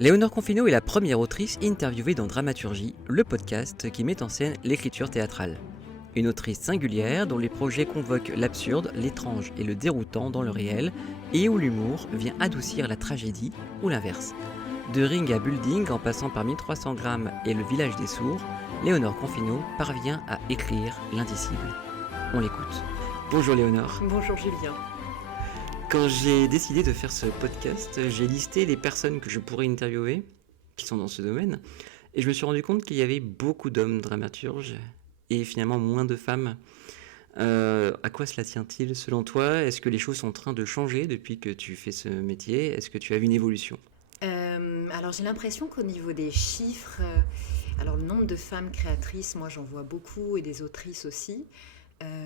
Léonore Confino est la première autrice interviewée dans Dramaturgie, le podcast qui met en scène l'écriture théâtrale. Une autrice singulière dont les projets convoquent l'absurde, l'étrange et le déroutant dans le réel, et où l'humour vient adoucir la tragédie ou l'inverse. De Ring à Building, en passant par 1300 grammes et le village des sourds, Léonore Confino parvient à écrire l'indicible. On l'écoute. Bonjour Léonore. Bonjour Julien. Quand j'ai décidé de faire ce podcast, j'ai listé les personnes que je pourrais interviewer, qui sont dans ce domaine, et je me suis rendu compte qu'il y avait beaucoup d'hommes dramaturges, et finalement moins de femmes. À quoi cela tient-il selon toi? Est-ce que les choses sont en train de changer depuis que tu fais ce métier? Est-ce que tu as vu une évolution? Alors j'ai l'impression qu'au niveau des chiffres, alors le nombre de femmes créatrices, moi j'en vois beaucoup, et des autrices aussi.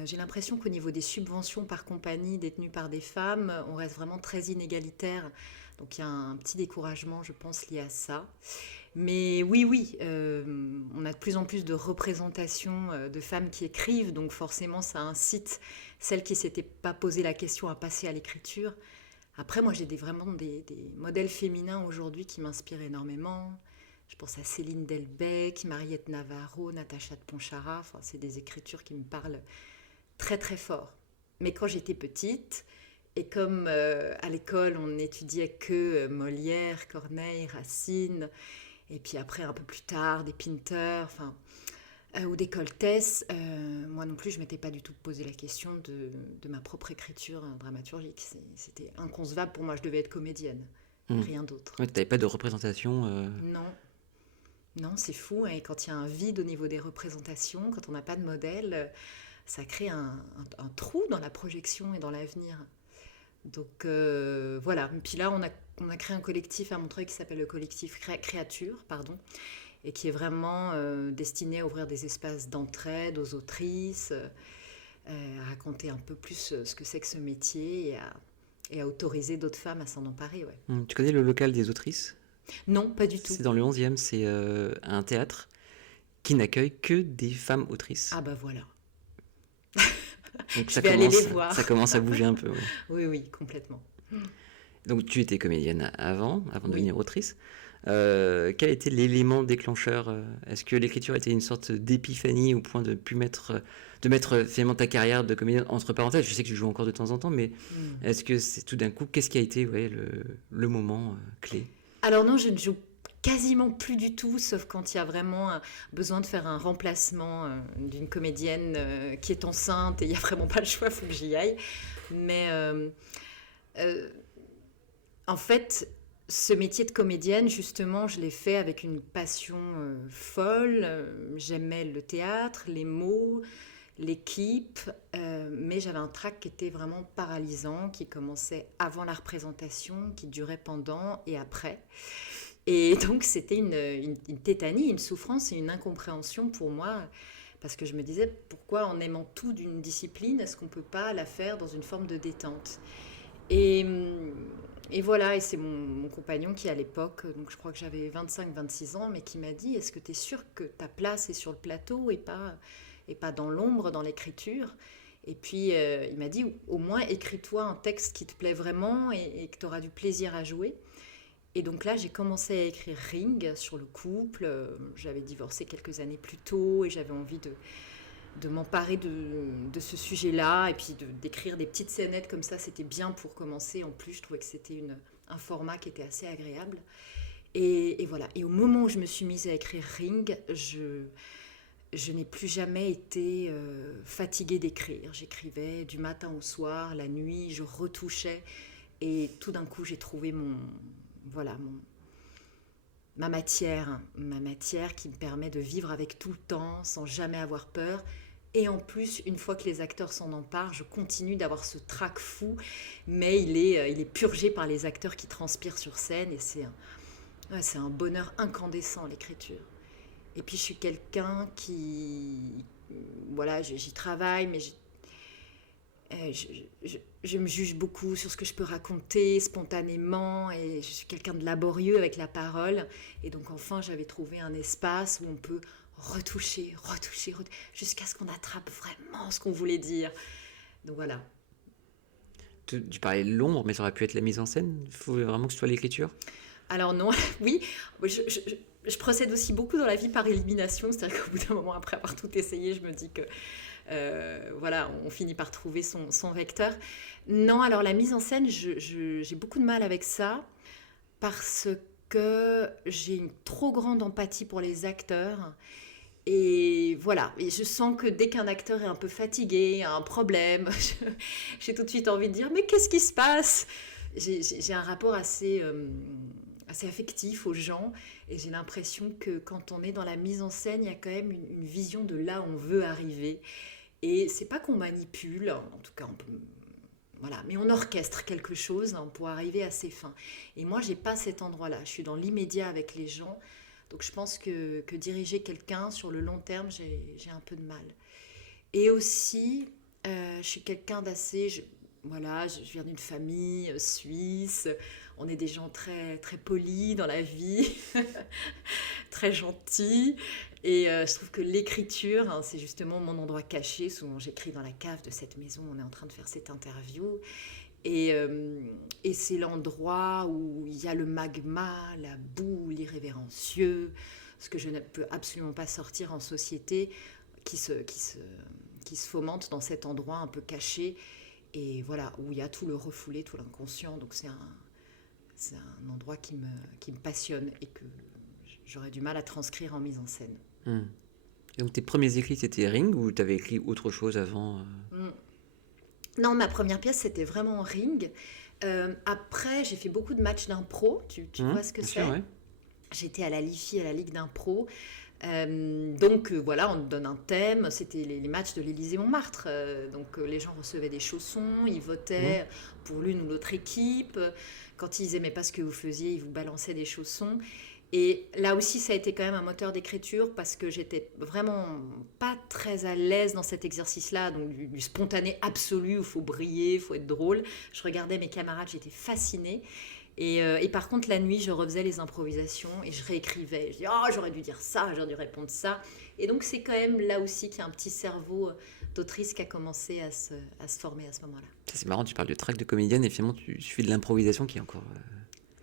J'ai l'impression qu'au niveau des subventions par compagnie détenues par des femmes, on reste vraiment très inégalitaire. Donc il y a un petit découragement, je pense, lié à ça. Mais oui, on a de plus en plus de représentations de femmes qui écrivent, donc forcément ça incite celles qui ne s'étaient pas posé la question à passer à l'écriture. Après, moi j'ai vraiment des modèles féminins aujourd'hui qui m'inspirent énormément. Je pense à Céline Delbecq, Mariette Navarro, Natacha de Ponchara. Enfin, c'est des écritures qui me parlent très très fort. Mais quand j'étais petite, et comme à l'école on n'étudiait que Molière, Corneille, Racine, et puis après un peu plus tard des Pinter, ou des Coltès, moi non plus je ne m'étais pas du tout posé la question de ma propre écriture dramaturgique. C'était inconcevable pour moi, je devais être comédienne, rien d'autre. Ouais, tu n'avais pas de représentation Non. Non, c'est fou. Et quand il y a un vide au niveau des représentations, quand on n'a pas de modèle, ça crée un trou dans la projection et dans l'avenir. Donc voilà. Et puis là, on a créé un collectif à Montreuil qui s'appelle le collectif Créature, et qui est vraiment destiné à ouvrir des espaces d'entraide aux autrices, à raconter un peu plus ce que c'est que ce métier et à autoriser d'autres femmes à s'en emparer. Ouais. Tu connais le local des autrices? Non, pas du tout. C'est dans le 11e, c'est un théâtre qui n'accueille que des femmes autrices. Ah bah voilà. Donc Je vais aller les voir. Ça commence à bouger un peu. Ouais. Oui, complètement. Donc tu étais comédienne avant de Oui. devenir autrice. Quel était l'élément déclencheur? Est-ce que l'écriture était une sorte d'épiphanie au point de mettre finalement ta carrière de comédienne entre parenthèses? Je sais que tu joues encore de temps en temps, mais est-ce que c'est tout d'un coup, qu'est-ce qui a été le moment clé? Alors non, je ne joue quasiment plus du tout, sauf quand il y a vraiment besoin de faire un remplacement d'une comédienne qui est enceinte et il n'y a vraiment pas le choix, il faut que j'y aille. Mais euh, en fait, ce métier de comédienne, justement, je l'ai fait avec une passion folle. J'aimais le théâtre, les mots, l'équipe, mais j'avais un trac qui était vraiment paralysant, qui commençait avant la représentation, qui durait pendant et après. Et donc c'était une tétanie, une souffrance et une incompréhension pour moi, parce que je me disais, pourquoi en aimant tout d'une discipline, est-ce qu'on ne peut pas la faire dans une forme de détente? Et, et voilà, et c'est mon compagnon qui à l'époque, donc je crois que j'avais 25-26 ans, mais qui m'a dit, est-ce que tu es sûre que ta place est sur le plateau et pas dans l'ombre, dans l'écriture? Et puis il m'a dit, au moins écris-toi un texte qui te plaît vraiment et que tu auras du plaisir à jouer. Et donc là, j'ai commencé à écrire Ring sur le couple. J'avais divorcé quelques années plus tôt et j'avais envie de m'emparer de ce sujet-là. Et puis d'écrire des petites scénettes comme ça, c'était bien pour commencer. En plus, je trouvais que c'était un format qui était assez agréable. Et voilà. Et au moment où je me suis mise à écrire Ring, je n'ai plus jamais été fatiguée d'écrire. J'écrivais du matin au soir, la nuit, je retouchais. Et tout d'un coup, j'ai trouvé ma matière qui me permet de vivre avec tout le temps, sans jamais avoir peur. Et en plus, une fois que les acteurs s'en emparent, je continue d'avoir ce trac fou, mais il est purgé par les acteurs qui transpirent sur scène, et c'est un bonheur incandescent, l'écriture. Et puis je suis quelqu'un qui... Voilà, j'y travaille, mais je me juge beaucoup sur ce que je peux raconter spontanément, et je suis quelqu'un de laborieux avec la parole. Et donc enfin, j'avais trouvé un espace où on peut retoucher, jusqu'à ce qu'on attrape vraiment ce qu'on voulait dire. Donc voilà. Tu parlais de l'ombre, mais ça aurait pu être la mise en scène? Il faut vraiment que ce soit l'écriture? Alors non, oui, je procède aussi beaucoup dans la vie par élimination, c'est-à-dire qu'au bout d'un moment, après avoir tout essayé, je me dis que voilà, on finit par trouver son vecteur. Non, alors la mise en scène, j'ai beaucoup de mal avec ça parce que j'ai une trop grande empathie pour les acteurs. Et voilà, et je sens que dès qu'un acteur est un peu fatigué, a un problème, j'ai tout de suite envie de dire mais qu'est-ce qui se passe? J'ai un rapport assez affectif aux gens et j'ai l'impression que quand on est dans la mise en scène, il y a quand même une vision de là où on veut arriver. Et c'est pas qu'on manipule, en tout cas on peut, voilà, mais on orchestre quelque chose pour arriver à ses fins. Et moi, j'ai pas cet endroit-là. Je suis dans l'immédiat avec les gens. Donc je pense que diriger quelqu'un sur le long terme, j'ai un peu de mal. Et aussi, je suis quelqu'un d'assez... voilà, je viens d'une famille suisse. On est des gens très, très polis dans la vie, très gentils. Et je trouve que l'écriture, c'est justement mon endroit caché. Souvent, j'écris dans la cave de cette maison. On est en train de faire cette interview. Et c'est l'endroit où il y a le magma, la boue, l'irrévérencieux, ce que je ne peux absolument pas sortir en société, qui se fomente dans cet endroit un peu caché. Et voilà, où il y a tout le refoulé, tout l'inconscient. Donc c'est un endroit qui me passionne et que j'aurais du mal à transcrire en mise en scène. Et donc tes premiers écrits, c'était Ring ou tu avais écrit autre chose avant Non, ma première pièce, c'était vraiment Ring. Après, j'ai fait beaucoup de matchs d'impro. Tu vois ce que c'est? sûr, ouais. J'étais à la LIFI, à la Ligue d'impro. Donc voilà, on donne un thème. C'était les matchs de l'Élysée-Montmartre. Donc les gens recevaient des chaussons, ils votaient pour l'une ou l'autre équipe. Quand ils n'aimaient pas ce que vous faisiez, ils vous balançaient des chaussons. Et là aussi, ça a été quand même un moteur d'écriture parce que j'étais vraiment pas très à l'aise dans cet exercice-là, donc du spontané absolu où il faut briller, il faut être drôle. Je regardais mes camarades, j'étais fascinée. Et par contre, la nuit, je refaisais les improvisations et je réécrivais. Je dis, oh, j'aurais dû dire ça, j'aurais dû répondre ça. Et donc, c'est quand même là aussi qu'il y a un petit cerveau d'autrice qui a commencé à se former à ce moment-là. C'est marrant, tu parles de track de comédienne et finalement, tu fais de l'improvisation qui est encore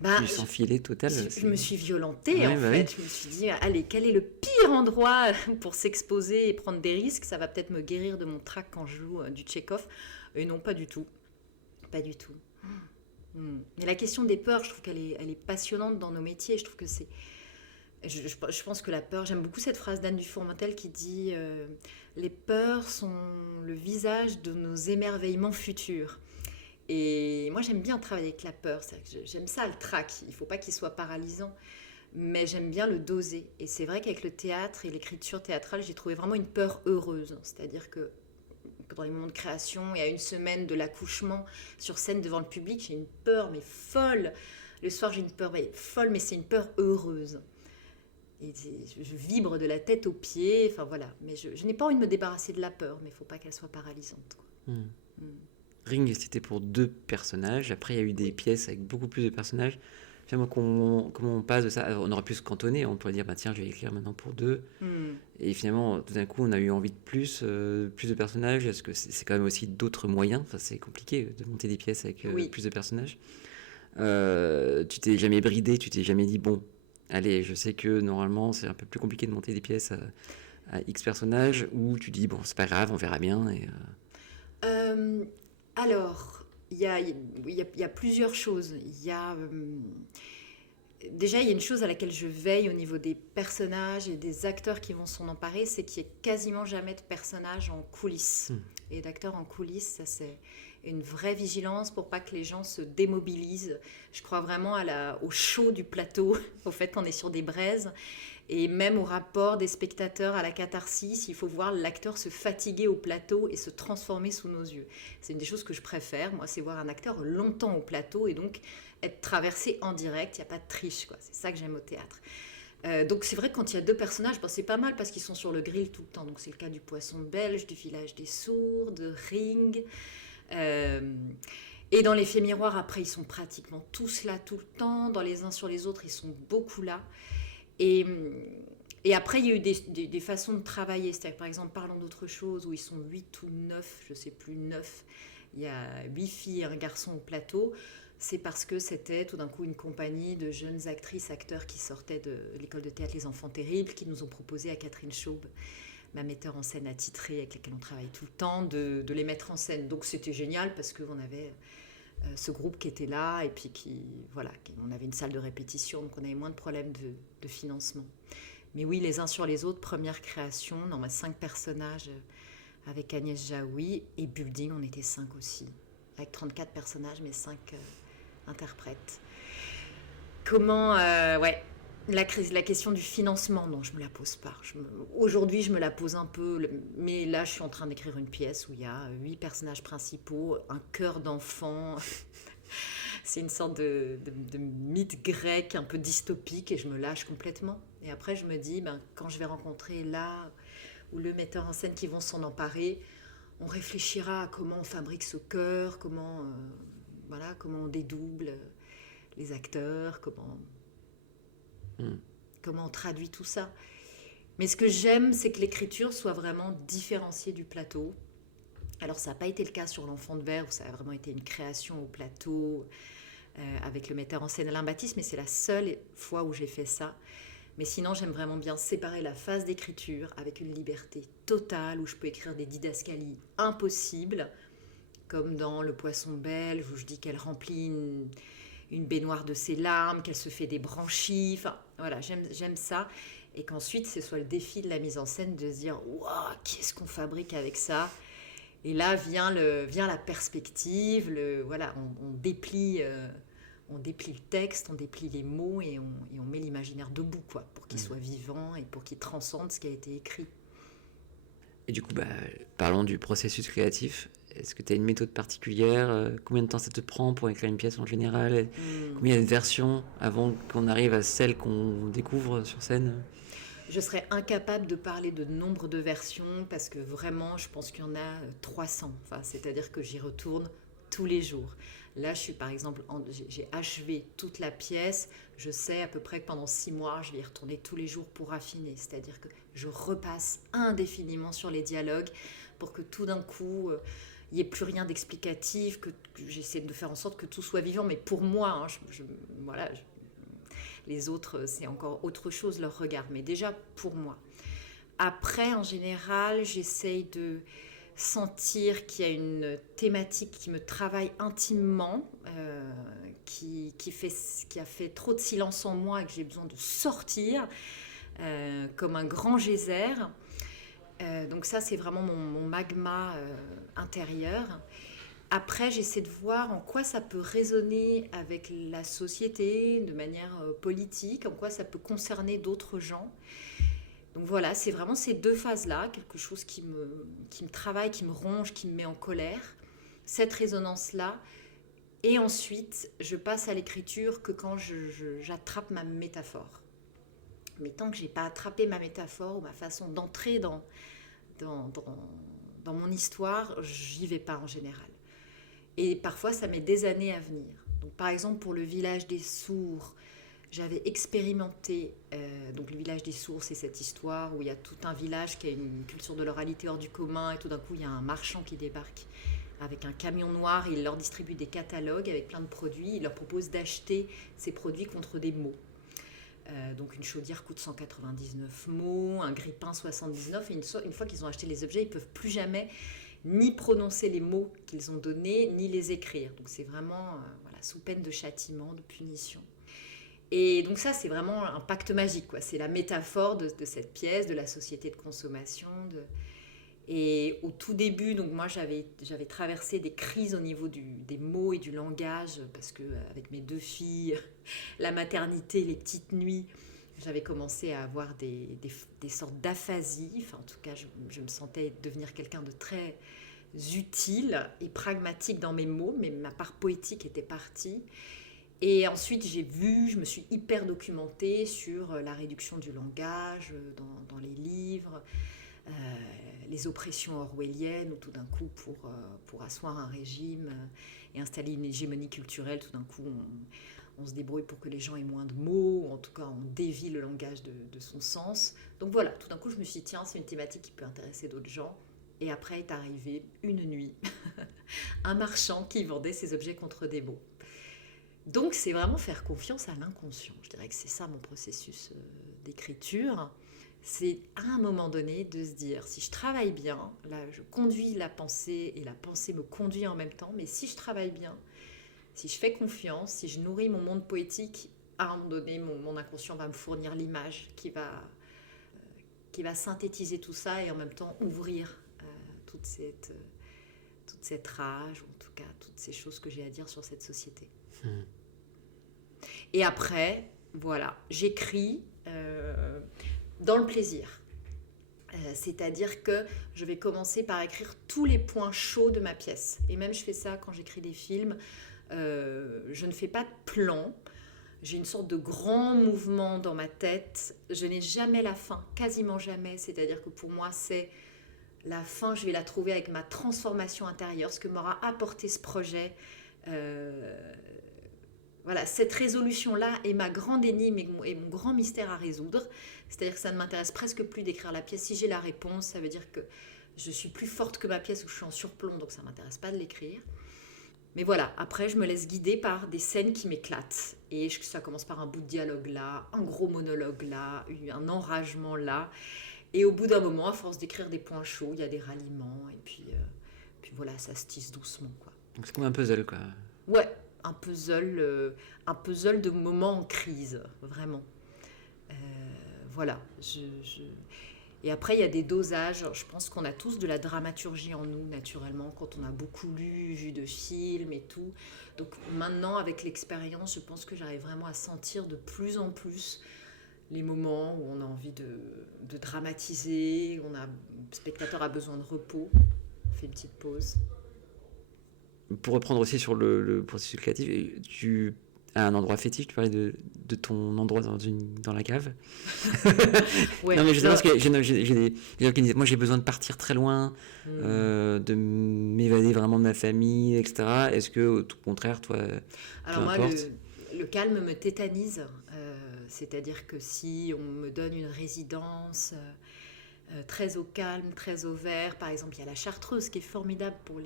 plus sans filet total. Je me suis violentée, fait. Je me suis dit, allez, quel est le pire endroit pour s'exposer et prendre des risques? Ça va peut-être me guérir de mon trac quand je joue du Tchekhov. Et non, pas du tout. Pas du tout. Mais la question des peurs, je trouve qu'elle est passionnante dans nos métiers. Je trouve que c'est... Je pense que la peur... J'aime beaucoup cette phrase d'Anne Dufourmentel qui dit les peurs sont le visage de nos émerveillements futurs. Et moi, j'aime bien travailler avec la peur. J'aime ça, le trac. Il ne faut pas qu'il soit paralysant. Mais j'aime bien le doser. Et c'est vrai qu'avec le théâtre et l'écriture théâtrale, j'ai trouvé vraiment une peur heureuse. C'est-à-dire que dans les moments de création et à une semaine de l'accouchement sur scène devant le public, j'ai une peur mais folle. Le soir, j'ai une peur mais folle, mais c'est une peur heureuse. Et je vibre de la tête aux pieds, enfin voilà. Mais je n'ai pas envie de me débarrasser de la peur, mais il ne faut pas qu'elle soit paralysante, quoi. Ring, c'était pour 2 personnages. Après, il y a eu des pièces avec beaucoup plus de personnages. Finalement, comment on passe de ça? On aurait pu se cantonner, on pourrait dire, bah, tiens, je vais écrire maintenant pour 2. Et finalement, tout d'un coup, on a eu envie de plus de personnages. Est-ce que c'est quand même aussi d'autres moyens? Enfin, c'est compliqué de monter des pièces avec plus de personnages. Tu t'es jamais bridé, tu t'es jamais dit, bon, allez, je sais que normalement, c'est un peu plus compliqué de monter des pièces à X personnages, ou tu dis, bon, c'est pas grave, on verra bien. Alors, il y a plusieurs choses. Déjà, il y a une chose à laquelle je veille au niveau des personnages et des acteurs qui vont s'en emparer, c'est qu'il n'y ait quasiment jamais de personnages en coulisses. Et d'acteurs en coulisses, ça c'est une vraie vigilance pour pas que les gens se démobilisent. Je crois vraiment au show du plateau, au fait qu'on est sur des braises. Et même au rapport des spectateurs à la catharsis, il faut voir l'acteur se fatiguer au plateau et se transformer sous nos yeux. C'est une des choses que je préfère, moi, c'est voir un acteur longtemps au plateau et donc être traversé en direct, il n'y a pas de triche, quoi. C'est ça que j'aime au théâtre. Donc c'est vrai que quand il y a 2 personnages, c'est pas mal parce qu'ils sont sur le grill tout le temps. Donc c'est le cas du Poisson belge, du Village des Sourds, de Ring. Et dans l'effet miroir, après, ils sont pratiquement tous là tout le temps. Dans Les uns sur les autres, ils sont beaucoup là. Et après, il y a eu des façons de travailler. C'est-à-dire, par exemple, parlons d'autre chose, où ils sont 8 ou 9, je ne sais plus, 9. Il y a 8 filles et un garçon au plateau. c'est parce que c'était tout d'un coup une compagnie de jeunes actrices, acteurs qui sortaient de l'école de théâtre Les Enfants Terribles, qui nous ont proposé à Catherine Chaube, ma metteur en scène attitrée avec laquelle on travaille tout le temps, de les mettre en scène. Donc c'était génial parce qu'on avait ce groupe qui était là et puis on avait une salle de répétition, donc on avait moins de problèmes de financement. Mais oui, les uns sur les autres, première création, 5 personnages avec Agnès Jaoui, et Building, on était 5 aussi, avec 34 personnages, mais 5 interprètes. Comment, la question du financement, non, je me la pose pas. Aujourd'hui, je me la pose un peu, mais là, je suis en train d'écrire une pièce où il y a 8 personnages principaux, un chœur d'enfants. C'est une sorte de mythe grec un peu dystopique et je me lâche complètement. Et après, je me dis, quand je vais rencontrer là ou le metteur en scène qui vont s'en emparer, on réfléchira à comment on fabrique ce chœur, comment on dédouble les acteurs, comment on traduit tout ça. Mais ce que j'aime, c'est que l'écriture soit vraiment différenciée du plateau. Alors, ça n'a pas été le cas sur L'Enfant de Verre, où ça a vraiment été une création au plateau avec le metteur en scène Alain Baptiste, mais c'est la seule fois où j'ai fait ça. Mais sinon, j'aime vraiment bien séparer la phase d'écriture avec une liberté totale, où je peux écrire des didascalies impossibles, comme dans Le Poisson belge, où je dis qu'elle remplit une baignoire de ses larmes, qu'elle se fait des branchies. Enfin, voilà, j'aime ça. Et qu'ensuite, ce soit le défi de la mise en scène de se dire « Waouh, qu'est-ce qu'on fabrique avec ça ?» Et là vient la perspective, on déplie le texte, on déplie les mots et on met l'imaginaire debout, pour qu'il soit vivant et pour qu'il transcende ce qui a été écrit. Et du coup, parlons du processus créatif. Est-ce que tu as une méthode particulière ? Combien de temps ça te prend pour écrire une pièce en général ? Combien il y a de versions avant qu'on arrive à celle qu'on découvre sur scène ? Je serais incapable de parler de nombre de versions parce que vraiment, je pense qu'il y en a 300. C'est-à-dire que j'y retourne tous les jours. Là, j'ai achevé toute la pièce. Je sais à peu près que pendant 6 mois, je vais y retourner tous les jours pour affiner. C'est-à-dire que je repasse indéfiniment sur les dialogues pour que tout d'un coup, il n'y ait plus rien d'explicatif, que j'essaie de faire en sorte que tout soit vivant. Mais pour moi, les autres, c'est encore autre chose, leur regard. Mais déjà, pour moi. Après, en général, j'essaye de sentir qu'il y a une thématique qui me travaille intimement, qui a fait trop de silence en moi et que j'ai besoin de sortir, comme un grand geyser. Donc ça, c'est vraiment mon magma intérieur. Après, j'essaie de voir en quoi ça peut résonner avec la société de manière politique, en quoi ça peut concerner d'autres gens. Donc voilà, c'est vraiment ces 2 phases-là, quelque chose qui me travaille, qui me ronge, qui me met en colère, cette résonance-là. Et ensuite, je passe à l'écriture que quand j'attrape ma métaphore. Mais tant que je n'ai pas attrapé ma métaphore ou ma façon d'entrer dans mon histoire, j'y vais pas en général. Et parfois, ça met des années à venir. Donc, par exemple, pour le village des sourds, j'avais expérimenté. Donc, le village des sourds, c'est cette histoire où il y a tout un village qui a une culture de l'oralité hors du commun. Et tout d'un coup, il y a un marchand qui débarque avec un camion noir. Il leur distribue des catalogues avec plein de produits. Il leur propose d'acheter ces produits contre des mots. Donc, une chaudière coûte 199 mots, un grille-pain 79. Et une fois qu'ils ont acheté les objets, ils ne peuvent plus jamais ni prononcer les mots qu'ils ont donnés, ni les écrire. Donc c'est vraiment sous peine de châtiment, de punition. Et donc ça, c'est vraiment un pacte magique, C'est la métaphore de cette pièce, de la société de consommation. Et au tout début, donc moi, j'avais traversé des crises au niveau des mots et du langage, parce qu'avec mes 2 filles, la maternité, les petites nuits, j'avais commencé à avoir des sortes d'aphasies. Enfin, en tout cas, je me sentais devenir quelqu'un de très utile et pragmatique dans mes mots, mais ma part poétique était partie. Et ensuite, je me suis hyper documentée sur la réduction du langage dans les livres, les oppressions orwelliennes, où tout d'un coup, pour asseoir un régime et installer une hégémonie culturelle, tout d'un coup, on se débrouille pour que les gens aient moins de mots, ou en tout cas, on dévie le langage de son sens. Donc voilà, tout d'un coup, je me suis dit, tiens, c'est une thématique qui peut intéresser d'autres gens. Et après est arrivé une nuit, un marchand qui vendait ses objets contre des mots. Donc c'est vraiment faire confiance à l'inconscient. Je dirais que c'est ça mon processus d'écriture. C'est à un moment donné de se dire, si je travaille bien, là je conduis la pensée et la pensée me conduit en même temps, mais si je travaille bien, si je fais confiance, si je nourris mon monde poétique, à un moment donné, mon inconscient va me fournir l'image qui va synthétiser tout ça et en même temps ouvrir toute cette rage, ou en tout cas toutes ces choses que j'ai à dire sur cette société. Et après, voilà, j'écris dans le plaisir. C'est-à-dire que je vais commencer par écrire tous les points chauds de ma pièce. Et même je fais ça quand j'écris des films. Je ne fais pas de plan. J'ai une sorte de grand mouvement dans ma tête. Je n'ai jamais la fin, quasiment jamais. C'est-à-dire que pour moi, c'est la fin, je vais la trouver avec ma transformation intérieure, ce que m'aura apporté ce projet. Voilà, cette résolution-là est ma grande énigme et mon grand mystère à résoudre. C'est-à-dire que ça ne m'intéresse presque plus d'écrire la pièce. Si j'ai la réponse, ça veut dire que je suis plus forte que ma pièce ou je suis en surplomb, donc ça ne m'intéresse pas de l'écrire. Mais voilà, après, je me laisse guider par des scènes qui m'éclatent. Et ça commence par un bout de dialogue là, un gros monologue là, un enragement là. Et au bout d'un moment, à force d'écrire des points chauds, il y a des ralliements. Et puis voilà, ça se tisse doucement, quoi. Donc c'est comme un puzzle, quoi. Ouais, un puzzle de moments en crise, vraiment. Voilà. Et après, il y a des dosages. Je pense qu'on a tous de la dramaturgie en nous, naturellement, quand on a beaucoup lu, vu de films et tout. Donc maintenant, avec l'expérience, je pense que j'arrive vraiment à sentir de plus en plus les moments où on a envie de dramatiser, le spectateur a besoin de repos. On fait une petite pause. Pour reprendre aussi sur le processus créatif, tu as un endroit fétiche, tu parlais de ton endroit dans la cave. Ouais, non, mais je sais pas, parce que j'ai des gens qui disent, moi j'ai besoin de partir très loin, de m'évader vraiment de ma famille, etc. Est-ce que, au tout contraire, toi, alors moi, le calme me tétanise. C'est-à-dire que si on me donne une résidence très au calme, très au vert, par exemple, il y a la Chartreuse qui est formidable pour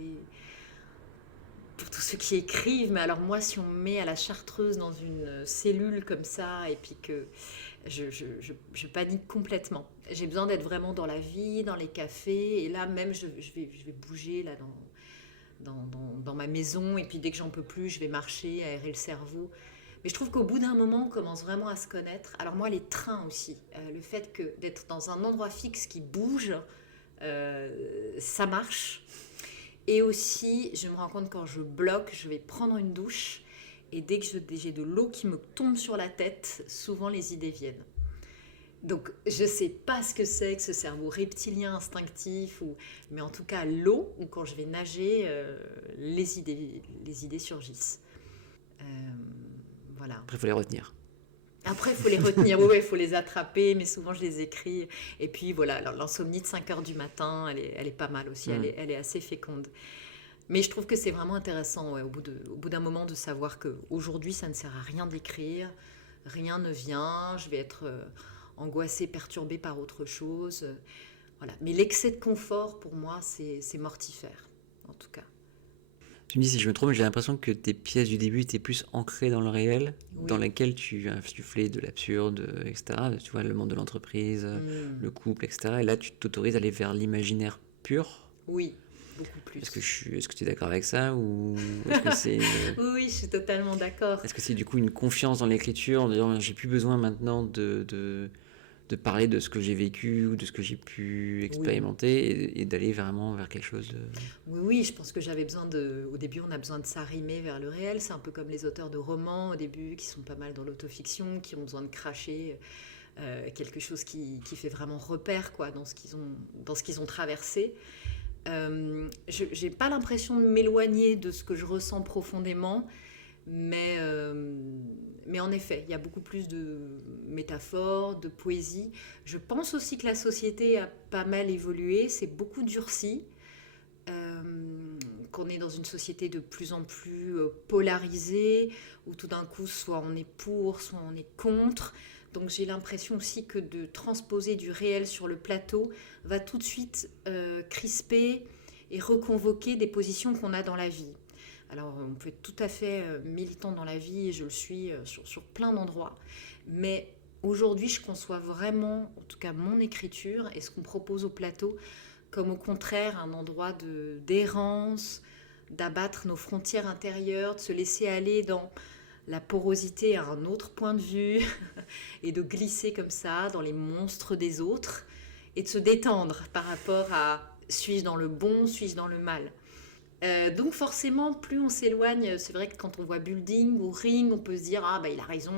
tous ceux qui écrivent, mais alors moi, si on me met à la Chartreuse dans une cellule comme ça, et puis que je panique complètement. J'ai besoin d'être vraiment dans la vie, dans les cafés, et là même, je vais bouger là dans ma maison, et puis dès que j'en peux plus, je vais marcher, aérer le cerveau. Mais je trouve qu'au bout d'un moment, on commence vraiment à se connaître. Alors moi, les trains aussi, le fait d'être dans un endroit fixe qui bouge, ça marche. Et aussi, je me rends compte quand je bloque, je vais prendre une douche et dès que j'ai de l'eau qui me tombe sur la tête, souvent les idées viennent. Donc je ne sais pas ce que c'est que ce cerveau reptilien instinctif, mais en tout cas l'eau, ou quand je vais nager, les idées surgissent. Voilà. Après, il faut les retenir. Après, il faut les retenir, oui, il faut les attraper, mais souvent je les écris. Et puis voilà, alors, l'insomnie de 5h du matin, elle est pas mal aussi, elle est assez féconde. Mais je trouve que c'est vraiment intéressant, ouais, au bout d'un moment, de savoir qu'aujourd'hui, ça ne sert à rien d'écrire, rien ne vient, je vais être angoissée, perturbée par autre chose. Voilà. Mais l'excès de confort, pour moi, c'est mortifère, en tout cas. Tu me dis si je me trompe, mais j'ai l'impression que tes pièces du début étaient plus ancrées dans le réel, dans lesquelles tu insufflais de l'absurde, etc. Tu vois, le monde de l'entreprise, le couple, etc. Et là, tu t'autorises à aller vers l'imaginaire pur. Oui, beaucoup plus. Est-ce que tu es d'accord avec ça, ou est-ce que c'est Oui, je suis totalement d'accord. Est-ce que c'est du coup une confiance dans l'écriture, en disant j'ai plus besoin maintenant de parler de ce que j'ai vécu ou de ce que j'ai pu expérimenter, et d'aller vraiment vers quelque chose de... Oui, je pense que j'avais besoin au début, on a besoin de s'arrimer vers le réel. C'est un peu comme les auteurs de romans au début, qui sont pas mal dans l'autofiction, qui ont besoin de cracher quelque chose qui fait vraiment repère, quoi, dans ce qu'ils ont traversé. J'ai pas l'impression de m'éloigner de ce que je ressens profondément, mais en effet, il y a beaucoup plus de métaphores, de poésie. Je pense aussi que la société a pas mal évolué, c'est beaucoup durci, qu'on est dans une société de plus en plus polarisée, où tout d'un coup, soit on est pour, soit on est contre. Donc j'ai l'impression aussi que de transposer du réel sur le plateau va tout de suite crisper et reconvoquer des positions qu'on a dans la vie. Alors, on peut être tout à fait militant dans la vie, et je le suis sur plein d'endroits. Mais aujourd'hui, je conçois vraiment, en tout cas mon écriture et ce qu'on propose au plateau, comme au contraire un endroit d'errance, d'abattre nos frontières intérieures, de se laisser aller dans la porosité à un autre point de vue et de glisser comme ça dans les monstres des autres et de se détendre par rapport à suis-je dans le bon, suis-je dans le mal. Donc forcément, plus on s'éloigne, c'est vrai que quand on voit Building ou Ring, on peut se dire ah bah il a raison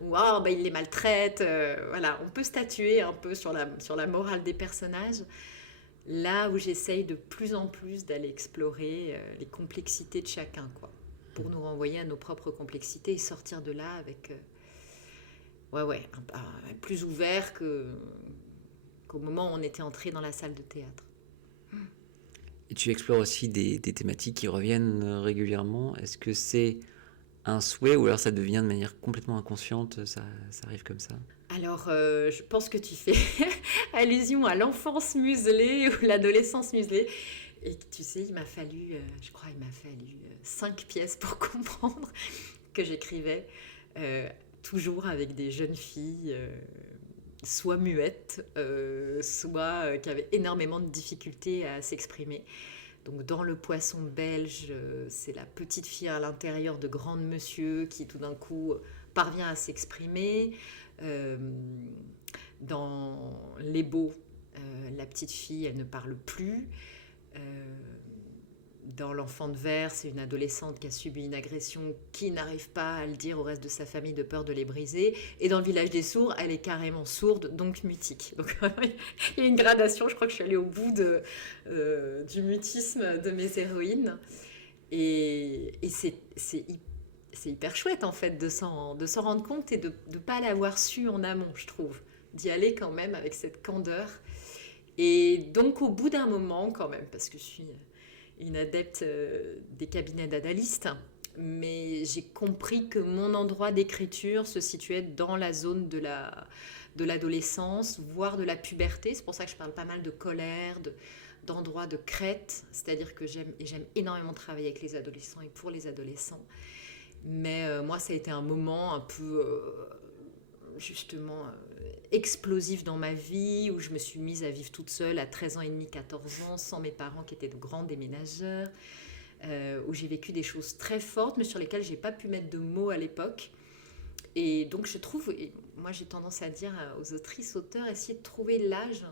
ou ah bah il les maltraite. Voilà, on peut statuer un peu sur la morale des personnages. Là où j'essaye de plus en plus d'aller explorer les complexités de chacun, quoi, pour nous renvoyer à nos propres complexités et sortir de là avec plus ouvert qu'au moment où on était entré dans la salle de théâtre. Et tu explores aussi des thématiques qui reviennent régulièrement. Est-ce que c'est un souhait ou alors ça devient de manière complètement inconsciente, ça arrive comme ça? Alors, je pense que tu fais allusion à l'enfance muselée ou l'adolescence muselée. Et tu sais, il m'a fallu 5 pièces pour comprendre que j'écrivais toujours avec des jeunes filles, soit muettes, soit qui avaient énormément de difficultés à s'exprimer. Donc dans Le Poisson belge, c'est la petite fille à l'intérieur de Grande Monsieur qui tout d'un coup parvient à s'exprimer. Dans Les Beaux, la petite fille, elle ne parle plus. Dans L'Enfant de verre, c'est une adolescente qui a subi une agression qui n'arrive pas à le dire au reste de sa famille de peur de les briser. Et dans Le Village des sourds, elle est carrément sourde, donc mutique. Donc il y a une gradation, je crois que je suis allée au bout du mutisme de mes héroïnes. Et c'est hyper chouette en fait de s'en rendre compte et de ne pas l'avoir su en amont, je trouve. D'y aller quand même avec cette candeur. Et donc au bout d'un moment quand même, parce que je suis une adepte des cabinets d'analystes, mais j'ai compris que mon endroit d'écriture se situait dans la zone de l'adolescence, voire de la puberté. C'est pour ça que je parle pas mal de colère, d'endroits de crête, c'est-à-dire que j'aime énormément travailler avec les adolescents et pour les adolescents. Mais moi, ça a été un moment un peu justement explosif dans ma vie, où je me suis mise à vivre toute seule à 13 ans et demi, 14 ans, sans mes parents qui étaient de grands déménageurs, où j'ai vécu des choses très fortes, mais sur lesquelles je n'ai pas pu mettre de mots à l'époque. Et donc je trouve, et moi j'ai tendance à dire aux autrices, auteurs, essayez de trouver l'âge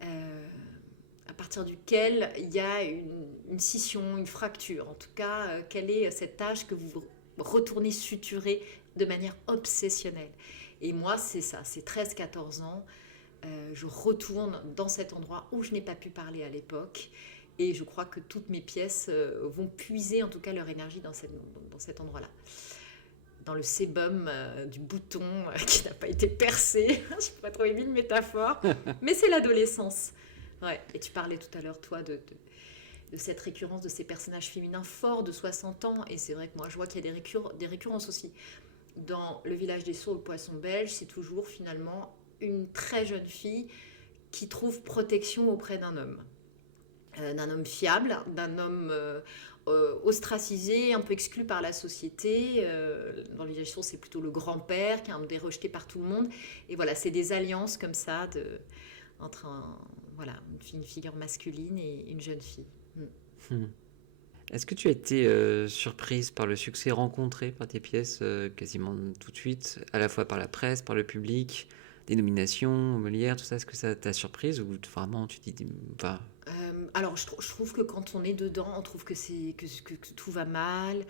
à partir duquel il y a une scission, une fracture. En tout cas, quel est cet âge que vous retournez suturer de manière obsessionnelle. Et moi, c'est ça, c'est 13-14 ans. Je retourne dans cet endroit où je n'ai pas pu parler à l'époque. Et je crois que toutes mes pièces vont puiser en tout cas leur énergie dans cet endroit-là. Dans le sébum du bouton qui n'a pas été percé. Je ne peux pas trouver mille métaphores. Mais c'est l'adolescence. Ouais. Et tu parlais tout à l'heure, toi, de cette récurrence de ces personnages féminins forts de 60 ans. Et c'est vrai que moi, je vois qu'il y a des récurrences aussi. Dans Le Village des sourds, Le Poisson belge, c'est toujours finalement une très jeune fille qui trouve protection auprès d'un homme fiable, d'un homme ostracisé, un peu exclu par la société. Dans Le Village des sourds, c'est plutôt le grand-père qui est un homme rejeté par tout le monde. Et voilà, c'est des alliances comme ça entre une figure masculine et une jeune fille. Est-ce que tu as été surprise par le succès rencontré par tes pièces quasiment tout de suite, à la fois par la presse, par le public, des nominations, Molière, tout ça? Est-ce que ça t'a surprise ou vraiment tu te dis... Alors, je trouve que quand on est dedans, on trouve que tout va mal.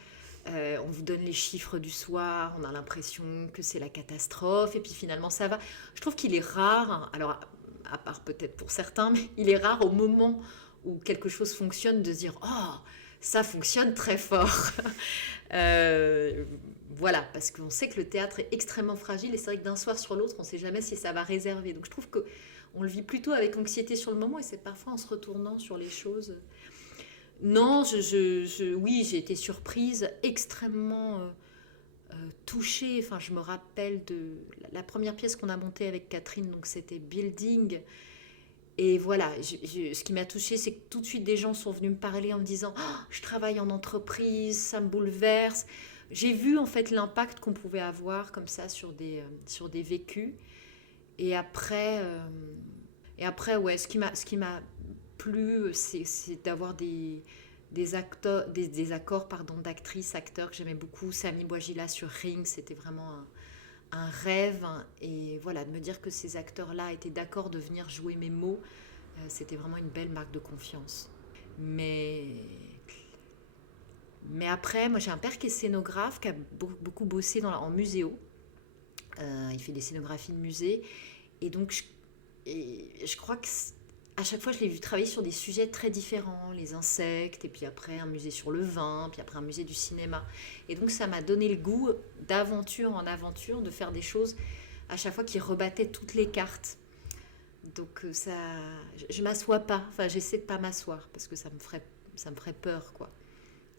On vous donne les chiffres du soir, on a l'impression que c'est la catastrophe, et puis finalement ça va. Je trouve qu'il est rare, alors à part peut-être pour certains, mais il est rare au moment où quelque chose fonctionne de se dire « Oh, ça fonctionne très fort !» Voilà, parce qu'on sait que le théâtre est extrêmement fragile, et c'est vrai que d'un soir sur l'autre, on ne sait jamais si ça va réserver. Donc je trouve qu'on le vit plutôt avec anxiété sur le moment, et c'est parfois en se retournant sur les choses. Non, oui, j'ai été surprise, extrêmement touchée. Enfin, je me rappelle de la première pièce qu'on a montée avec Catherine, donc c'était Building. Et voilà, ce qui m'a touchée, c'est que tout de suite des gens sont venus me parler en me disant «Ah, je travaille en entreprise, ça me bouleverse». J'ai vu en fait l'impact qu'on pouvait avoir comme ça sur des vécus. Et après, ouais, ce qui m'a plu, c'est d'avoir des accords pardon, d'actrices, acteurs que j'aimais beaucoup. Sami Bouajila sur Ring, c'était vraiment un rêve. Et voilà, de me dire que ces acteurs-là étaient d'accord de venir jouer mes mots, c'était vraiment une belle marque de confiance. Mais, mais après, moi j'ai un père qui est scénographe, qui a beaucoup bossé en muséo. Il fait des scénographies de musée. Et donc, je crois que à chaque fois, je l'ai vu travailler sur des sujets très différents, les insectes, et puis après un musée sur le vin, puis après un musée du cinéma. Et donc, ça m'a donné le goût d'aventure en aventure, de faire des choses à chaque fois qui rebattaient toutes les cartes. Donc, je m'assois pas, enfin, j'essaie de pas m'asseoir, parce que ça me ferait peur, quoi.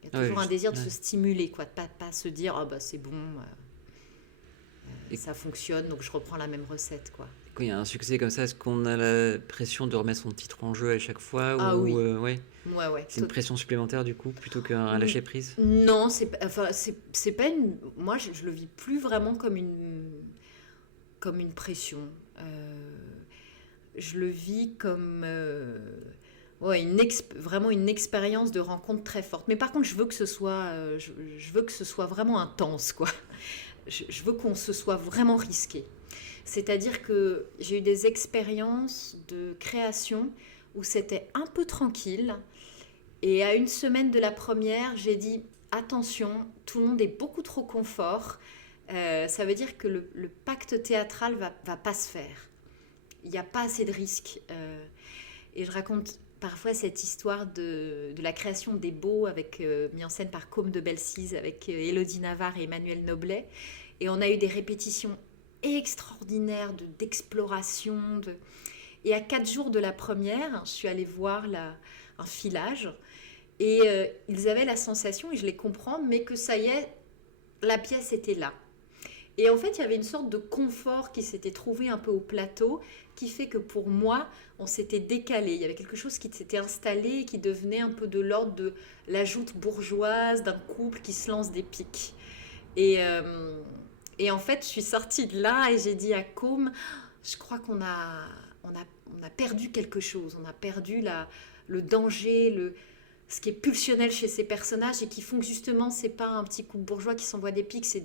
Il y a toujours un désir de se stimuler, quoi, de pas se dire, oh, bah, c'est bon, ça fonctionne, donc je reprends la même recette, quoi. Quand il y a un succès comme ça, est-ce qu'on a la pression de remettre son titre en jeu à chaque fois Ah ou, oui. Ouais. C'est une pression supplémentaire du coup, plutôt qu'un lâcher prise? Non, c'est pas une. Moi, je le vis plus vraiment comme une pression. Je le vis comme ouais, vraiment une expérience de rencontre très forte. Mais par contre, je veux que ce soit, je veux que ce soit vraiment intense, quoi. Je veux qu'on se soit vraiment risqué. C'est-à-dire que j'ai eu des expériences de création où c'était un peu tranquille. Et à une semaine de la première, j'ai dit attention, tout le monde est beaucoup trop confort. Ça veut dire que le pacte théâtral va pas se faire. Il n'y a pas assez de risques. Et je raconte parfois cette histoire de la création des Beaux, mis en scène par Côme de Belsize, avec Élodie Navarre et Emmanuel Noblet. Et on a eu des répétitions extraordinaires d'exploration. Et à 4 jours de la première, je suis allée voir un filage. Et ils avaient la sensation, et je les comprends, mais que ça y est, la pièce était là. Et en fait, il y avait une sorte de confort qui s'était trouvé un peu au plateau, qui fait que pour moi, on s'était décalé. Il y avait quelque chose qui s'était installé et qui devenait un peu de l'ordre de la joute bourgeoise d'un couple qui se lance des piques. Et en fait, je suis sortie de là et j'ai dit à Côme, je crois qu'on a perdu quelque chose. On a perdu le danger, ce qui est pulsionnel chez ces personnages et qui font que justement, c'est pas un petit couple bourgeois qui s'envoie des piques, c'est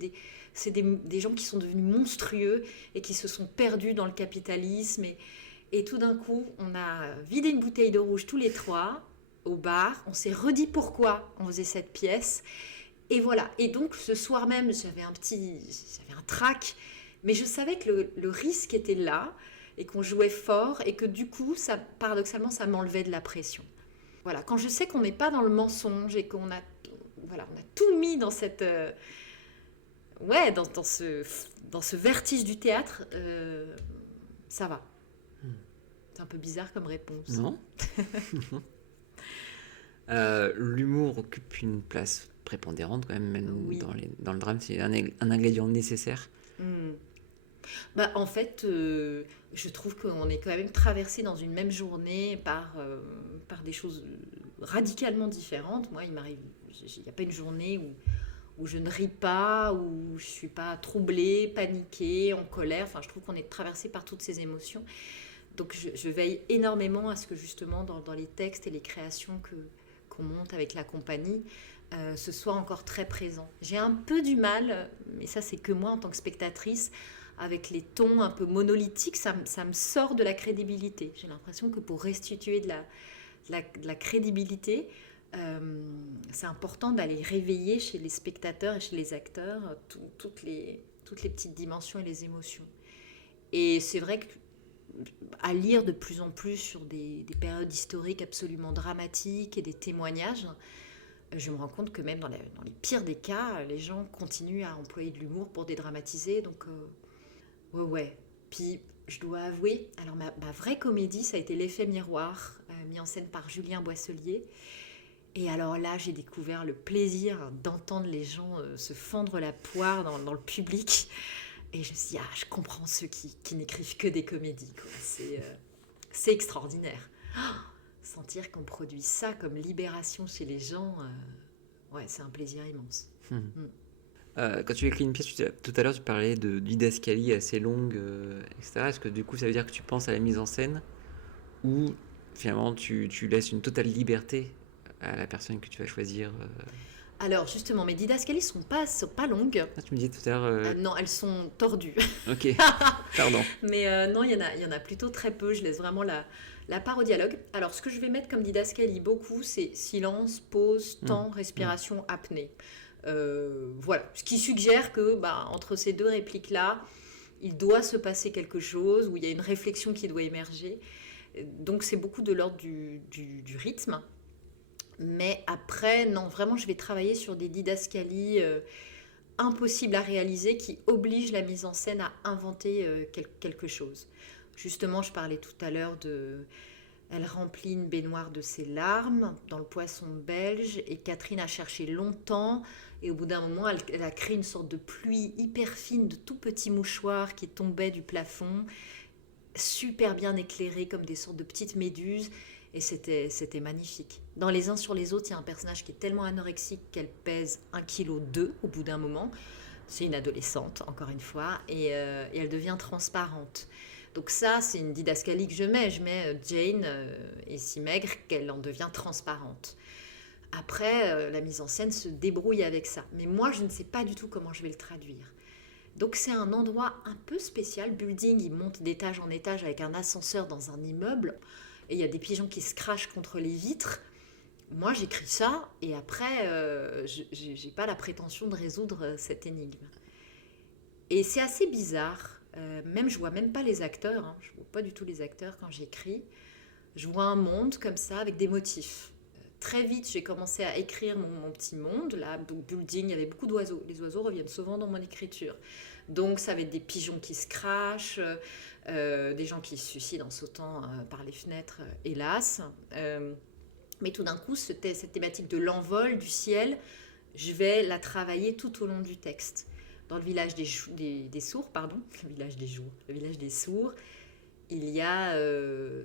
des gens qui sont devenus monstrueux et qui se sont perdus dans le capitalisme. Et tout d'un coup, on a vidé une bouteille de rouge tous les trois au bar. On s'est redit pourquoi on faisait cette pièce. Et voilà. Et donc, ce soir même, j'avais un trac, mais je savais que le risque était là et qu'on jouait fort et que du coup, paradoxalement, ça m'enlevait de la pression. Voilà. Quand je sais qu'on n'est pas dans le mensonge et on a tout mis dans cette... dans ce vertige du théâtre, ça va. C'est un peu bizarre comme réponse. Non. L'humour occupe une place prépondérante quand même oui. dans le drame, c'est un ingrédient nécessaire. Bah, en fait, je trouve qu'on est quand même traversé dans une même journée par des choses radicalement différentes. Moi, il n'y a pas une journée où je ne ris pas, où je ne suis pas troublée, paniquée, en colère. Enfin, je trouve qu'on est traversé par toutes ces émotions. Donc, je veille énormément à ce que justement, dans les textes et les créations qu'on monte avec la compagnie, ce soit encore très présent. J'ai un peu du mal, mais ça c'est que moi en tant que spectatrice, avec les tons un peu monolithiques, ça me sort de la crédibilité. J'ai l'impression que pour restituer de la crédibilité, c'est important d'aller réveiller chez les spectateurs et chez les acteurs toutes les petites dimensions et les émotions. Et c'est vrai qu'à lire de plus en plus sur des périodes historiques absolument dramatiques et des témoignages, je me rends compte que même dans les pires des cas, les gens continuent à employer de l'humour pour dédramatiser. Donc, ouais. Puis, je dois avouer, alors ma vraie comédie, ça a été L'effet miroir, mis en scène par Julien Boisselier. Et alors là, j'ai découvert le plaisir d'entendre les gens se fendre la poire dans le public. Et je me suis dit, je comprends ceux qui n'écrivent que des comédies, quoi. c'est extraordinaire. Sentir qu'on produit ça comme libération chez les gens, ouais, c'est un plaisir immense. Quand tu écris une pièce, tout à l'heure tu parlais de didascalie assez longue, etc. Est-ce que du coup ça veut dire que tu penses à la mise en scène ou finalement tu laisses une totale liberté à la personne que tu vas choisir Alors justement, mes didascalies sont pas longues. Ah, tu me disais tout à l'heure... Non, elles sont tordues. Ok, pardon. Mais non, il y en a plutôt très peu. Je laisse vraiment la part au dialogue. Alors, ce que je vais mettre comme didascalie beaucoup, c'est silence, pause, temps, respiration, apnée. Voilà, ce qui suggère que entre ces deux répliques-là, il doit se passer quelque chose, où il y a une réflexion qui doit émerger. Donc, c'est beaucoup de l'ordre du rythme. Mais après, non, vraiment, je vais travailler sur des didascalies impossibles à réaliser qui obligent la mise en scène à inventer quelque chose. Justement, je parlais tout à l'heure de... Elle remplit une baignoire de ses larmes dans le poisson belge et Catherine a cherché longtemps et au bout d'un moment, elle a créé une sorte de pluie hyper fine de tout petits mouchoirs qui tombaient du plafond, super bien éclairés comme des sortes de petites méduses et c'était magnifique. Dans Les uns sur les autres, il y a un personnage qui est tellement anorexique qu'elle pèse 1,2 kg au bout d'un moment. C'est une adolescente, encore une fois, et elle devient transparente. Donc ça, c'est une didascalie que je mets. Je mets Jane est si maigre qu'elle en devient transparente. Après, la mise en scène se débrouille avec ça. Mais moi, je ne sais pas du tout comment je vais le traduire. Donc c'est un endroit un peu spécial. Building, il monte d'étage en étage avec un ascenseur dans un immeuble. Et il y a des pigeons qui se crachent contre les vitres. Moi, j'écris ça et après, je n'ai pas la prétention de résoudre cette énigme. Et c'est assez bizarre. Même je vois même pas les acteurs, je vois pas du tout les acteurs quand j'écris. Je vois un monde comme ça avec des motifs. Très vite, j'ai commencé à écrire mon petit monde. Là, donc building, il y avait beaucoup d'oiseaux. Les oiseaux reviennent souvent dans mon écriture. Donc ça va être des pigeons qui se crachent, des gens qui se suicident en sautant par les fenêtres, hélas. Mais tout d'un coup, cette thématique de l'envol du ciel, je vais la travailler tout au long du texte. Dans le village des sourds, le village des sourds, il y a,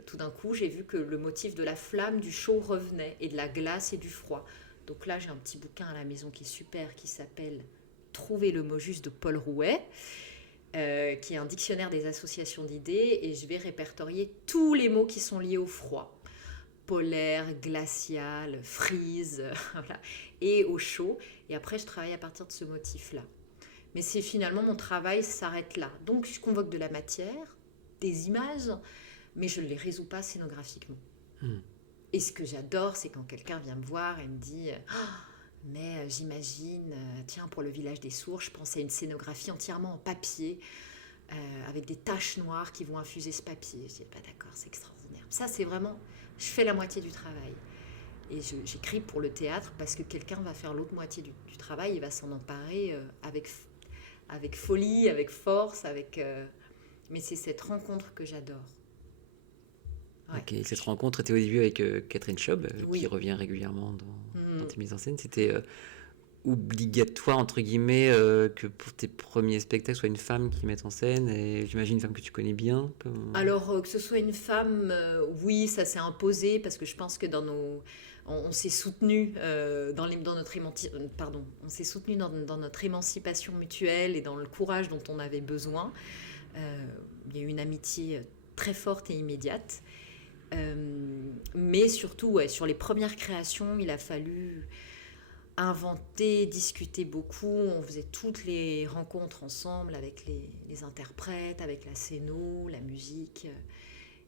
tout d'un coup, j'ai vu que le motif de la flamme, du chaud revenait, et de la glace et du froid. Donc là, j'ai un petit bouquin à la maison qui est super, qui s'appelle « Trouver le mot juste » de Paul Rouet, qui est un dictionnaire des associations d'idées, et je vais répertorier tous les mots qui sont liés au froid. Polaire, glacial, freeze, voilà, et au chaud. Et après, je travaille à partir de ce motif-là. Mais c'est finalement mon travail s'arrête là. Donc je convoque de la matière, des images, mais je ne les résous pas scénographiquement. Et ce que j'adore, c'est quand quelqu'un vient me voir et me dit mais j'imagine, tiens, pour le village des sourds, je pensais à une scénographie entièrement en papier, avec des taches noires qui vont infuser ce papier. Je dis pas d'accord, c'est extraordinaire. Ça, c'est vraiment, je fais la moitié du travail. Et j'écris pour le théâtre parce que quelqu'un va faire l'autre moitié du travail, il va s'en emparer avec folie, avec force, mais c'est cette rencontre que j'adore. Ouais. Ok, cette rencontre était au début avec Catherine Chaub, oui. qui revient régulièrement dans tes mises en scène. C'était obligatoire, entre guillemets, que pour tes premiers spectacles, soit une femme qui mette en scène, et j'imagine une femme que tu connais bien. Alors, que ce soit une femme, oui, ça s'est imposé, parce que je pense que on s'est soutenu dans notre émancipation mutuelle et dans le courage dont on avait besoin. Il y a eu une amitié très forte et immédiate. Mais surtout, ouais, sur les premières créations, il a fallu inventer, discuter beaucoup. On faisait toutes les rencontres ensemble avec les interprètes, avec la scéno, la musique.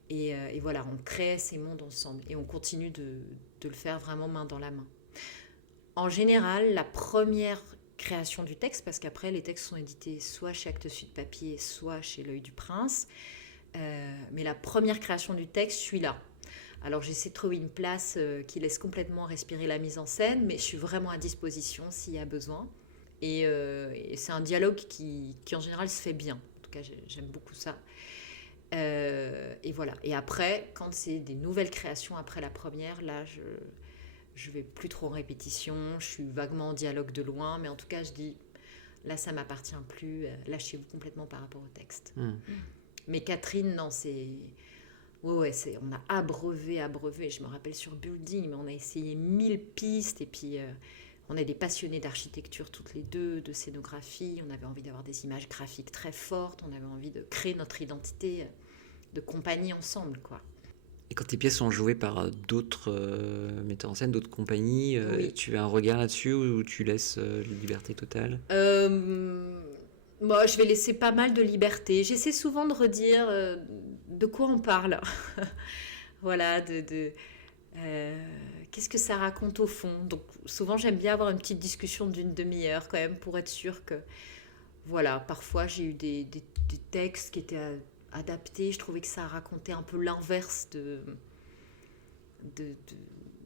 Et voilà, on crée ces mondes ensemble. Et on continue de le faire vraiment main dans la main. En général, la première création du texte, parce qu'après, les textes sont édités soit chez Actes Sud Papier, soit chez L'Œil du Prince. Mais la première création du texte, je suis là. Alors j'essaie de trouver une place qui laisse complètement respirer la mise en scène, mais je suis vraiment à disposition s'il y a besoin. Et c'est un dialogue qui en général se fait bien. En tout cas, j'aime beaucoup ça. Et voilà. Et après, quand c'est des nouvelles créations après la première, là, je vais plus trop en répétition. Je suis vaguement en dialogue de loin, mais en tout cas, je dis, là, ça m'appartient plus. Lâchez-vous complètement par rapport au texte. Mais Catherine, non, c'est Ouais, on a abreuvé. Je me rappelle sur Building, mais on a essayé 1000 pistes. Et puis, on est des passionnés d'architecture toutes les deux, de scénographie. On avait envie d'avoir des images graphiques très fortes. On avait envie de créer notre identité de compagnie ensemble, quoi. Et quand tes pièces sont jouées par d'autres metteurs en scène, d'autres compagnies, Oui. tu as un regard là-dessus ou tu laisses liberté totale? Moi, je vais laisser pas mal de liberté. J'essaie souvent de redire de quoi on parle. Voilà, euh, qu'est-ce que ça raconte au fond. Donc, souvent, j'aime bien avoir une petite discussion d'une demi-heure quand même pour être sûre que, voilà, parfois j'ai eu des textes qui étaient adaptés. Je trouvais que ça racontait un peu l'inverse de-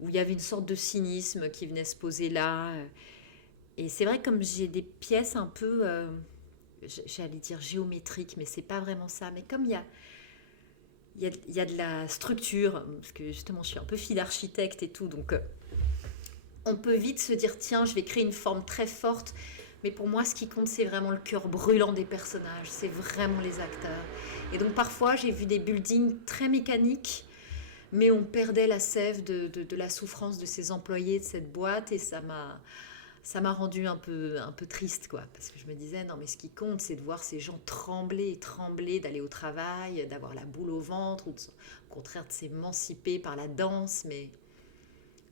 où il y avait une sorte de cynisme qui venait se poser là. Et c'est vrai, comme j'ai des pièces un peu, j'allais dire géométriques, mais c'est pas vraiment ça. Mais comme il y a de la structure, parce que justement je suis un peu fille d'architecte et tout, donc on peut vite se dire tiens, je vais créer une forme très forte. Mais pour moi, ce qui compte, c'est vraiment le cœur brûlant des personnages, c'est vraiment les acteurs. Et donc parfois, j'ai vu des buildings très mécaniques, mais on perdait la sève de la souffrance de ces employés de cette boîte, et ça m'a rendu un peu triste, quoi. Parce que je me disais, non, mais ce qui compte, c'est de voir ces gens trembler et trembler, d'aller au travail, d'avoir la boule au ventre, ou au contraire de s'émanciper par la danse. Mais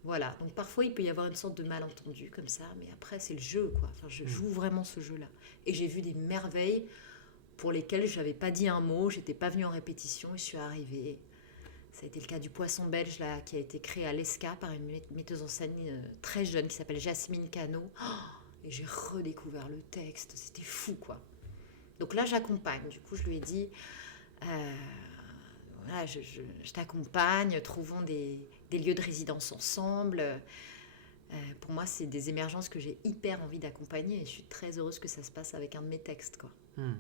voilà. Donc parfois, il peut y avoir une sorte de malentendu comme ça. Mais après, c'est le jeu, quoi. Enfin, je joue vraiment ce jeu-là. Et j'ai vu des merveilles pour lesquelles je n'avais pas dit un mot, j'étais pas venue en répétition et je suis arrivée. Ça a été le cas du Poisson belge là, qui a été créé à l'ESCA par une metteuse en scène très jeune qui s'appelle Jasmine Cano. Et j'ai redécouvert le texte, c'était fou, quoi. Donc là, j'accompagne. Du coup, je lui ai dit, euh, voilà, je t'accompagne, trouvons des lieux de résidence ensemble. Pour moi, c'est des émergences que j'ai hyper envie d'accompagner et je suis très heureuse que ça se passe avec un de mes textes, quoi. Hmm.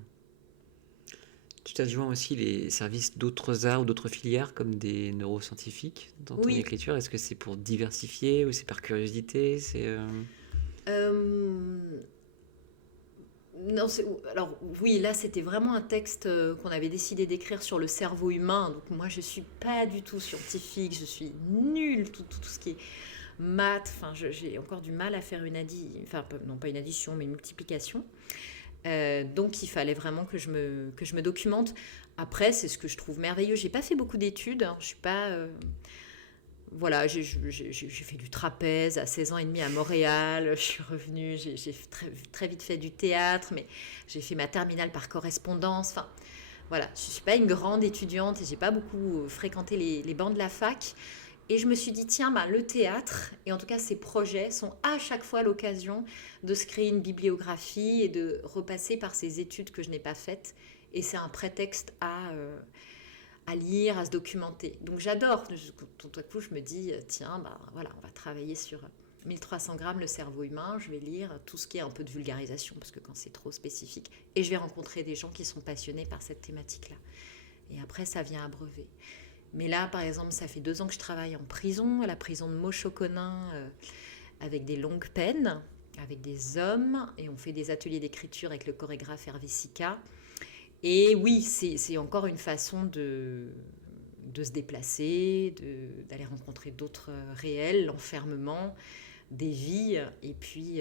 Tu t'adjoins aussi les services d'autres arts ou d'autres filières comme des neuroscientifiques dans ton Oui. écriture. Est-ce que c'est pour diversifier ou c'est par curiosité? Euh, Non, alors oui, là c'était vraiment un texte qu'on avait décidé d'écrire sur le cerveau humain. Donc moi je suis pas du tout scientifique, je suis nulle, tout ce qui est maths. Enfin, j'ai encore du mal à faire une addition, enfin non pas une addition, mais une multiplication. Donc il fallait vraiment que je me documente. Après, c'est ce que je trouve merveilleux. J'ai pas fait beaucoup d'études, hein. Je suis pas voilà, j'ai fait du trapèze à 16 ans et demi à Montréal. Je suis revenue, j'ai très vite fait du théâtre, mais j'ai fait ma terminale par correspondance. Enfin, voilà, je ne suis pas une grande étudiante et j'ai pas beaucoup fréquenté les bancs de la fac. Et je me suis dit, tiens, bah, le théâtre, et en tout cas ces projets, sont à chaque fois l'occasion de se créer une bibliographie et de repasser par ces études que je n'ai pas faites. Et c'est un prétexte à lire, à se documenter. Donc j'adore. Tout à coup, je me dis, tiens, bah, voilà, on va travailler sur 1300 grammes le cerveau humain. Je vais lire tout ce qui est un peu de vulgarisation, parce que quand c'est trop spécifique. Et je vais rencontrer des gens qui sont passionnés par cette thématique-là. Et après, ça vient abreuver. Mais là, par exemple, ça fait 2 ans que je travaille en prison, à la prison de Mochoconin, avec des longues peines, avec des hommes, et on fait des ateliers d'écriture avec le chorégraphe Hervé Sica. Et oui, c'est encore une façon de se déplacer, d'aller rencontrer d'autres réels, l'enfermement, des vies, et puis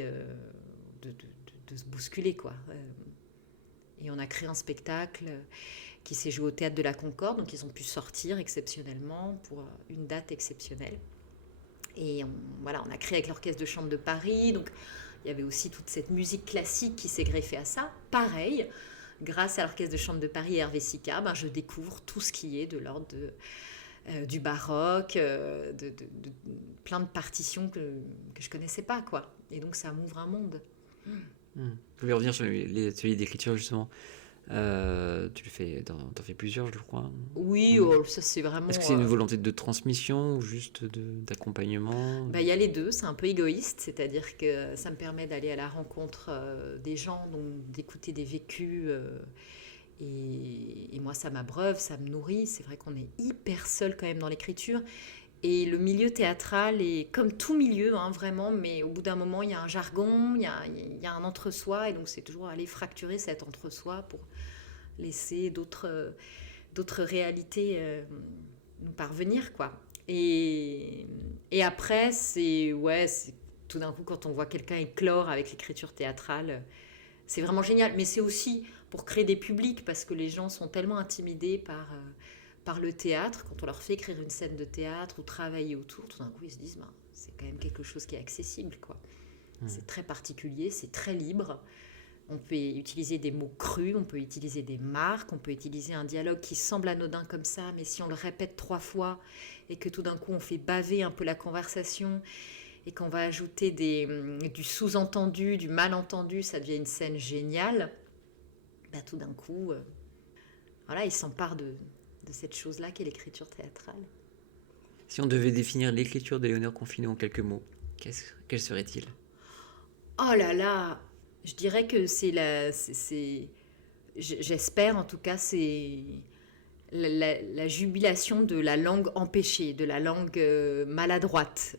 de se bousculer, quoi. Et on a créé un spectacle qui s'est joué au Théâtre de la Concorde, donc ils ont pu sortir exceptionnellement pour une date exceptionnelle. Et voilà, on a créé avec l'Orchestre de Chambre de Paris, donc il y avait aussi toute cette musique classique qui s'est greffée à ça. Pareil, grâce à l'Orchestre de Chambre de Paris et Hervé Sica, ben, je découvre tout ce qui est de l'ordre du baroque, plein de partitions que je connaissais pas, quoi. Et donc ça m'ouvre un monde. Je voulais revenir sur les ateliers d'écriture justement. Tu le fais, t'en fais plusieurs, je crois. Oui, Oui. oh, ça c'est vraiment... Est-ce que c'est une volonté de transmission ou juste d'accompagnement? Bah, y a les deux, c'est un peu égoïste, c'est-à-dire que ça me permet d'aller à la rencontre des gens, donc d'écouter des vécus, et moi ça m'abreuve, ça me nourrit. C'est vrai qu'on est hyper seul quand même dans l'écriture, et le milieu théâtral est comme tout milieu, hein, vraiment, mais au bout d'un moment il y a un jargon, il y a un entre-soi, et donc c'est toujours aller fracturer cet entre-soi pour laisser d'autres d'autres réalités nous parvenir, quoi. Et après, c'est tout d'un coup, quand on voit quelqu'un éclore avec l'écriture théâtrale, c'est vraiment génial. Mais c'est aussi pour créer des publics, parce que les gens sont tellement intimidés par le théâtre. Quand on leur fait écrire une scène de théâtre ou travailler autour, tout d'un coup, ils se disent, c'est quand même quelque chose qui est accessible, quoi. C'est très particulier, c'est très libre. On peut utiliser des mots crus, on peut utiliser des marques, on peut utiliser un dialogue qui semble anodin comme ça, mais si on le répète 3 fois et que tout d'un coup on fait baver un peu la conversation et qu'on va ajouter du sous-entendu, du malentendu, ça devient une scène géniale. Tout d'un coup, il s'empare de cette chose-là qu'est l'écriture théâtrale. Si on devait définir l'écriture d'Éléonore Confinot en quelques mots, quel serait-il ? Oh là là, je dirais que j'espère en tout cas, c'est la jubilation de la langue empêchée, de la langue maladroite,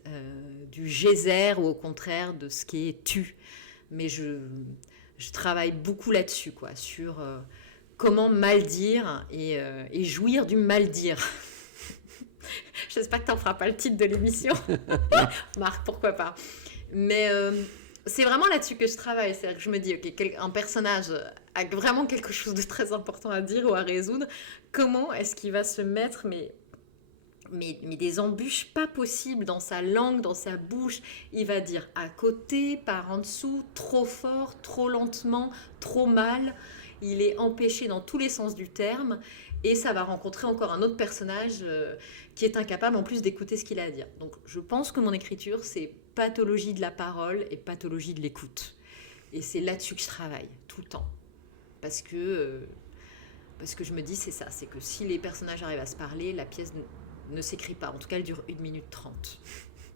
du geyser ou au contraire de ce qui est tu. Mais je travaille beaucoup là-dessus, quoi, sur comment mal dire et jouir du mal dire. J'espère que tu n'en feras pas le titre de l'émission. Marc, pourquoi pas. Mais c'est vraiment là-dessus que je travaille. C'est-à-dire que je me dis, ok, un personnage a vraiment quelque chose de très important à dire ou à résoudre. Comment est-ce qu'il va se mettre mais des embûches pas possibles dans sa langue, dans sa bouche. Il va dire à côté, par en dessous, trop fort, trop lentement, trop mal. Il est empêché dans tous les sens du terme. Et ça va rencontrer encore un autre personnage qui est incapable en plus d'écouter ce qu'il a à dire. Donc je pense que mon écriture, c'est pathologie de la parole et pathologie de l'écoute. Et c'est là-dessus que je travaille, tout le temps. Parce que je me dis, c'est ça, c'est que si les personnages arrivent à se parler, la pièce ne s'écrit pas. En tout cas, elle dure 1 minute 30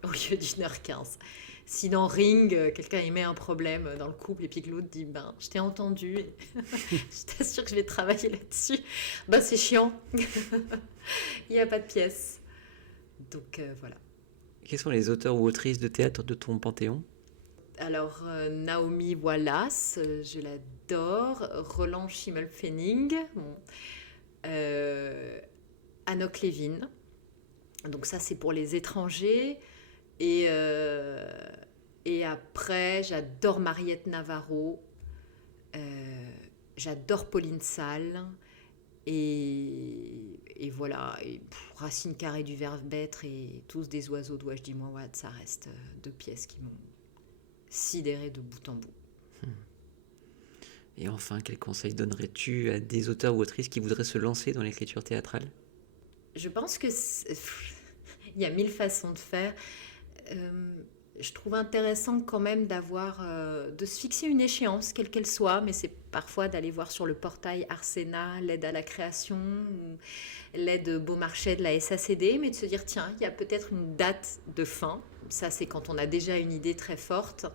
au lieu d'1h15. Si dans Ring, quelqu'un émet un problème dans le couple et puis que l'autre dit je t'ai entendu et je t'assure que je vais travailler là-dessus, c'est chiant. Il n'y a pas de pièce. Donc voilà. Quels sont les auteurs ou autrices de théâtre de ton panthéon ? Alors Naomi Wallace, je l'adore. Roland Schimmelpfennig, Anouk Levin. Donc ça, c'est pour les étrangers. Et après, j'adore Mariette Navarro, j'adore Pauline Salle, et voilà. Et Racine carrée du Verbe-être et Tous des oiseaux dois-je dis moi, ça reste 2 pièces qui m'ont sidérée de bout en bout. Et enfin, quel conseil donnerais-tu à des auteurs ou autrices qui voudraient se lancer dans l'écriture théâtrale ? Je pense que il y a 1000 façons de faire. Je trouve intéressant quand même de se fixer une échéance, quelle qu'elle soit, mais c'est parfois d'aller voir sur le portail Arsena, l'aide à la création, ou l'aide Beaumarchais de la SACD, mais de se dire, tiens, il y a peut-être une date de fin. Ça, c'est quand on a déjà une idée très forte.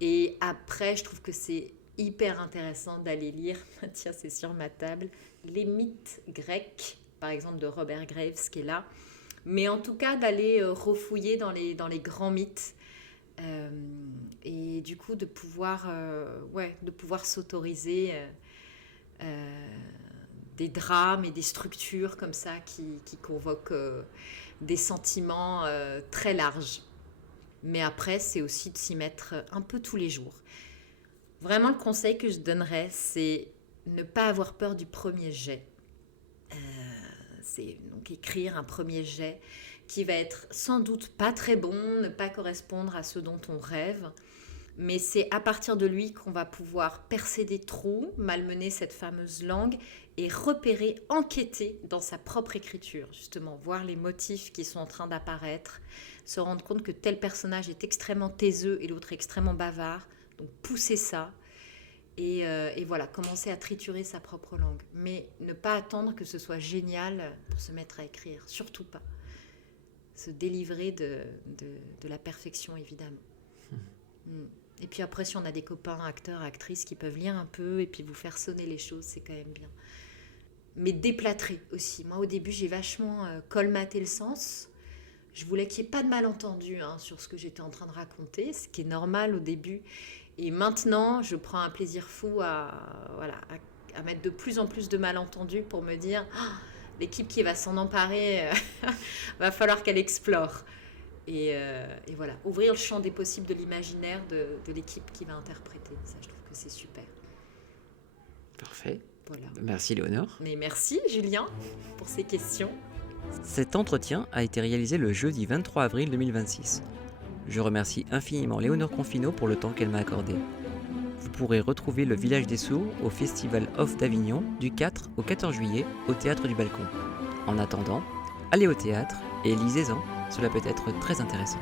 Et après, je trouve que c'est hyper intéressant d'aller lire, tiens, c'est sur ma table, les mythes grecs, par exemple de Robert Graves qui est là, mais en tout cas d'aller refouiller dans les grands mythes et du coup de pouvoir s'autoriser des drames et des structures comme ça qui convoquent des sentiments très larges. Mais après, c'est aussi de s'y mettre un peu tous les jours. Vraiment, le conseil que je donnerais, c'est ne pas avoir peur du premier jet. C'est donc écrire un premier jet qui va être sans doute pas très bon, ne pas correspondre à ce dont on rêve, mais c'est à partir de lui qu'on va pouvoir percer des trous, malmener cette fameuse langue et repérer, enquêter dans sa propre écriture, justement, voir les motifs qui sont en train d'apparaître, se rendre compte que tel personnage est extrêmement taiseux et l'autre extrêmement bavard, donc pousser ça. Et voilà, commencer à triturer sa propre langue. Mais ne pas attendre que ce soit génial pour se mettre à écrire. Surtout pas. Se délivrer de la perfection, évidemment. Et puis après, si on a des copains, acteurs, actrices qui peuvent lire un peu et puis vous faire sonner les choses, c'est quand même bien. Mais déplâtrer aussi. Moi, au début, j'ai vachement colmaté le sens. Je voulais qu'il n'y ait pas de malentendu sur ce que j'étais en train de raconter, ce qui est normal au début. Et maintenant, je prends un plaisir fou à mettre de plus en plus de malentendus pour me dire l'équipe qui va s'en emparer, va falloir qu'elle explore. Et voilà, ouvrir le champ des possibles de l'imaginaire de l'équipe qui va interpréter. Ça, je trouve que c'est super. Parfait. Voilà. Merci Léonore. Mais merci Julien pour ces questions. Cet entretien a été réalisé le jeudi 23 avril 2026. Je remercie infiniment Léonore Confino pour le temps qu'elle m'a accordé. Vous pourrez retrouver le Village des Sourds au Festival Off d'Avignon du 4 au 14 juillet au Théâtre du Balcon. En attendant, allez au théâtre et lisez-en, cela peut être très intéressant.